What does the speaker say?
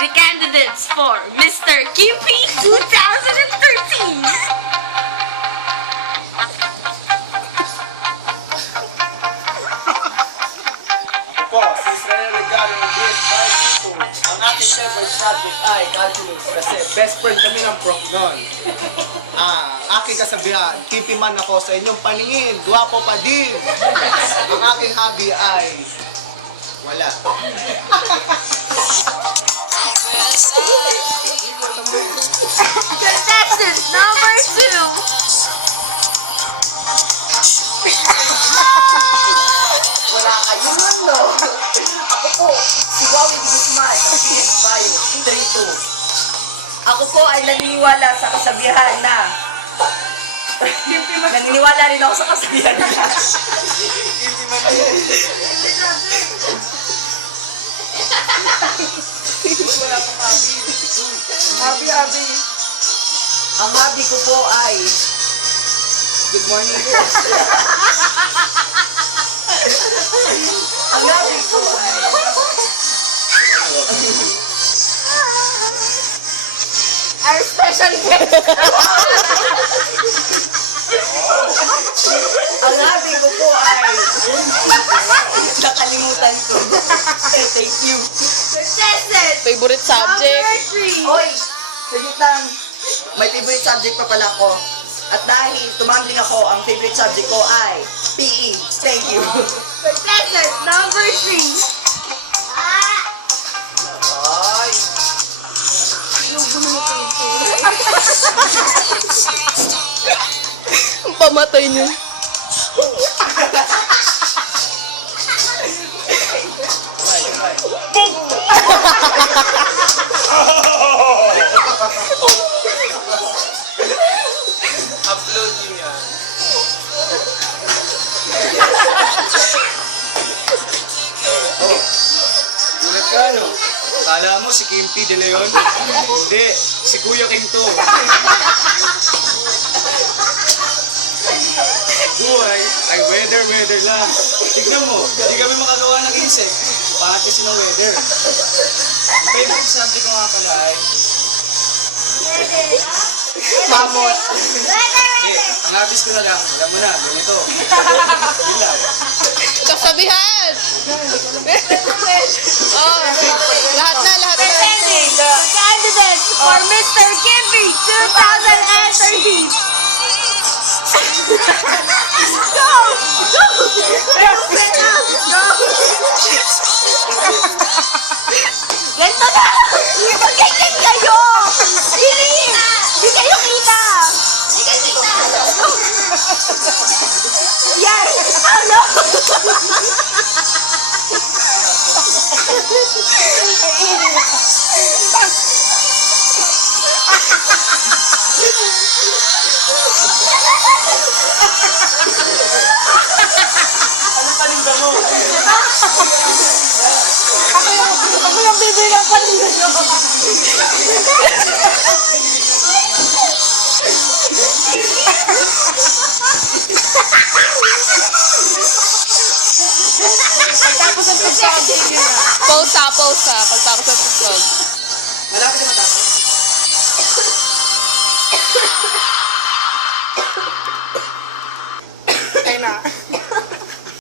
the candidates for Mr. Kimpy 2013. Po, si Israel Regalo ng BS 52. Ang ating favorite subject ay calculus kasi best friend kami ng prof noon. Aking kasabihan, kipi man ako sa inyong paningin, gwapo pa din. Ang aking hobby ay wala. Contestant number 2. Wala kayong no? Ako po, si Wawi Di Guzman, ang PS Bio, 32. Ako po ay naniniwala sa kasabihan na naniniwala rin ako sa kasabihan na Wala pang hobby. Habi. Ang hobby ko po ay good morning po. Ang hobby ko ay Our special guest. ang hobby ko po ay nakalimutan ko. Thank you. Contestant Favorite subject? number 3. Oy, saglit lang. May favorite subject pa pala ko. At dahil tumambling ako, ang favorite subject ko ay PE. Thank you. Contestant number 3. Ay, Ang pamatay niyo. Upload nyo yan. Gulat ka, no? Kala mo si Kim P. De Leon? Hindi, si Kuya Kim to. Buhay ay weather lang. Tignan mo, hindi kami makagawa ng insect. Pangat kasi ng weather. Ang favorite subject ko nga pala ay... mamot. Ang artist ko na lang, alam mo na, ganito. Yun lang. Kasabihan! Oh, lahat na. Presenting the candidates for Mr. Kimpy 2013. Go! Ganito na! Mag-ganyan kayo! Hindi kayo kita! Yes! Ano? Ano paninda mo? Ako yung bibilang kanina nyo. Tapos ang pagsabi nyo na. Pause ha. Pagtapos ng pagtapos. Malapit na matapos.